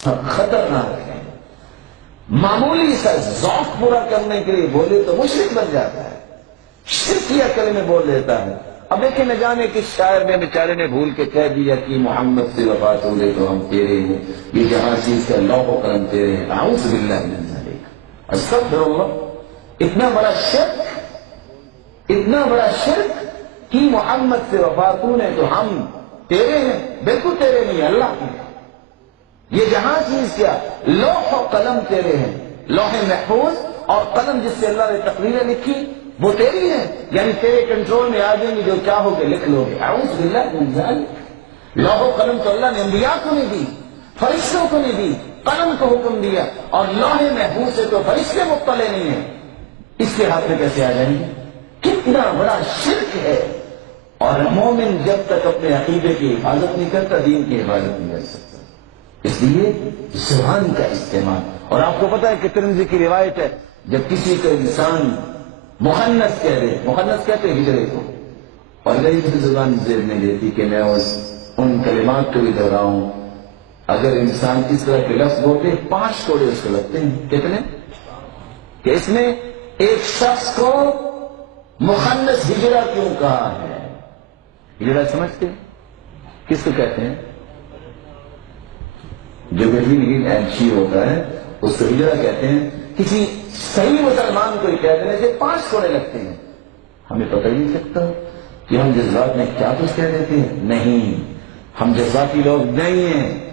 خطرناک ہے. معمولی سا ذوق پورا کرنے کے لیے بولے تو مشرک بن جاتا ہے، شرکیہ کلمے بول دیتا ہے. اب دیکھیں نہ جانے کس شاعر نے بیچارے نے بھول کے کہہ دیا کہ محمد سے وفات ہو گئی تو ہم تیرے ہیں، یہ جہاں چیز کا لوح و قلم تیرے ہیں. اعوذ باللہ من ذالک، استغفر اللہ. اتنا بڑا شرک، اتنا بڑا شرک کہ محمد سے وفات ہونے تو ہم تیرے ہیں. بالکل تیرے نہیں، اللہ کے. یہ جہاں چیز کیا لوح و قلم تیرے ہیں، لوح محفوظ اور قلم جس سے اللہ نے تقریریں لکھی وہ تیری ہے، یعنی تیرے کنٹرول میں آ جائیں گی، جو چاہو گے لکھ لو گے. اعوذ باللہ من ذالک. لوح و قلم تو اللہ نے انبیاء کو نہیں دی، فرشتوں کو نہیں دی، قلم کو حکم دیا. اور لوح محفوظ سے تو فرشتے مطلع نہیں ہیں، اس کے ہاتھ میں کیسے آ جائیں گے؟ کتنا بڑا شرک ہے. اور مومن جب تک اپنے عقیدے کی حفاظت نہیں کرتا دین کی حفاظت نہیں کر سکتا. اس لیے زبان کا استعمال. اور آپ کو پتا ہے کہ ترمذی کی روایت ہے، جب کسی کو انسان مخنث کہہ دے، مخنث کہتے ہیں ہجرے کو، اور اگر اس کی زبان زیر نہیں دیتی کہ میں ان کلمات کو بھی دہراؤں، اگر انسان اس طرح کے لفظ بولتے 5 کوڑے اس کو لگتے ہیں. کتنے؟ کہ اس نے ایک شخص کو مخنث ہجرہ کیوں کہا ہے. ہجرہ سمجھتے کس کو کہتے ہیں؟ جو بہترین شیر ہوتا ہے اس کو ہجرہ کہتے ہیں. کسی صحیح مسلمان کو کہہ دینے سے 5 کوڑے لگتے ہیں. ہمیں پتہ ہی نہیں سکتا کہ ہم جذبات میں کیا کچھ کہہ دیتے ہیں. نہیں، ہم جذباتی لوگ نہیں ہیں.